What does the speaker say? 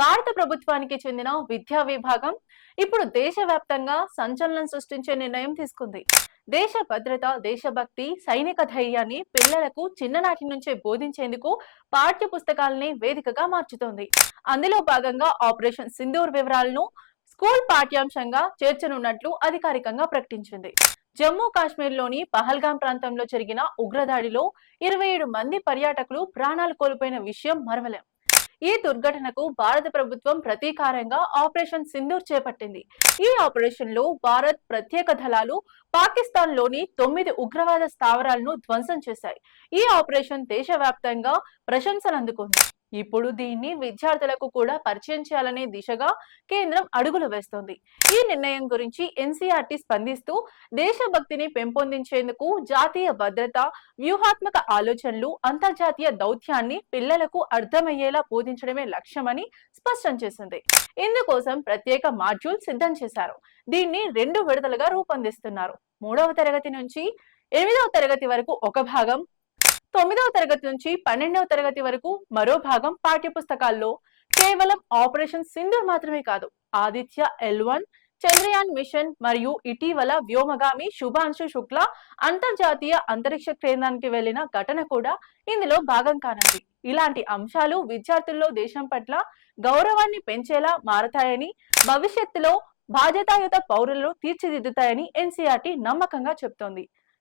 భారత ప్రభుత్వానికి చెందిన విద్యా విభాగం ఇప్పుడు దేశవ్యాప్తంగా సంచలనం సృష్టించే నిర్ణయం తీసుకుంది. దేశ భద్రత దేశభక్తి సైనిక ధైర్యాన్ని పిల్లలకు చిన్ననాటి నుంచే బోధించేందుకు పాఠ్య పుస్తకాలని వేదికగా మార్చుతోంది. అందులో భాగంగా ఆపరేషన్ సింధూర్ వివరాలను స్కూల్ పాఠ్యాంశంగా చేర్చనున్నట్లు అధికారికంగా ప్రకటించింది. జమ్మూ కాశ్మీర్లోని పహల్గాం ప్రాంతంలో జరిగిన ఉగ్రదాడిలో ఇరవై ఏడు మంది పర్యాటకులు ప్రాణాలు కోల్పోయిన విషయం మరవలేం. ఈ దుర్ఘటనకు భారత ప్రభుత్వం ప్రతీకారంగా ఆపరేషన్ సింధూర్ చేపట్టింది. ఈ ఆపరేషన్లో భారత్ ప్రత్యేక దళాలు పాకిస్తాన్లోని తొమ్మిది ఉగ్రవాద స్థావరాలను ధ్వంసం చేశాయి. ఈ ఆపరేషన్ దేశవ్యాప్తంగా ప్రశంసలు అందుకుంది ఇప్పుడు దీన్ని విద్యార్థులకు కూడా పరిచయం చేయాలనే దిశగా కేంద్రం అడుగులు వేస్తోంది. ఈ నిర్ణయం గురించి ఎన్సీఆర్టీ స్పందిస్తూ దేశభక్తిని పెంపొందించేందుకు జాతీయ భద్రత వ్యూహాత్మక ఆలోచనలు అంతర్జాతీయ దౌత్యాన్ని పిల్లలకు అర్థమయ్యేలా బోధించడమే లక్ష్యమని స్పష్టం చేసింది. ఇందుకోసం ప్రత్యేక మాడ్యూల్ సిద్ధం చేశారు. దీన్ని రెండు విడతలుగా రూపొందిస్తున్నారు. మూడవ తరగతి నుంచి ఎనిమిదవ తరగతి వరకు ఒక భాగం తొమ్మిదవ తరగతి నుంచి పన్నెండవ తరగతి వరకు మరో భాగం పాఠ్యపుస్తకాల్లో కేవలం ఆపరేషన్ సింధూర్ మాత్రమే కాదు Aditya L one Chandrayaan mission మరియు ఇటీవల వ్యోమగామి శుభాంశు శుక్ల అంతర్జాతీయ అంతరిక్ష కేంద్రానికి వెళ్ళిన ఘటన కూడా ఇందులో భాగం కానుంది. ఇలాంటి అంశాలు విద్యార్థుల్లో దేశం పట్ల గౌరవాన్ని పెంచేలా మారతాయని భవిష్యత్తులో బాధ్యతాయుత పౌరులను తీర్చిదిద్దుతాయని ఎన్సీఆర్టీ నమ్మకంగా చెప్తోంది.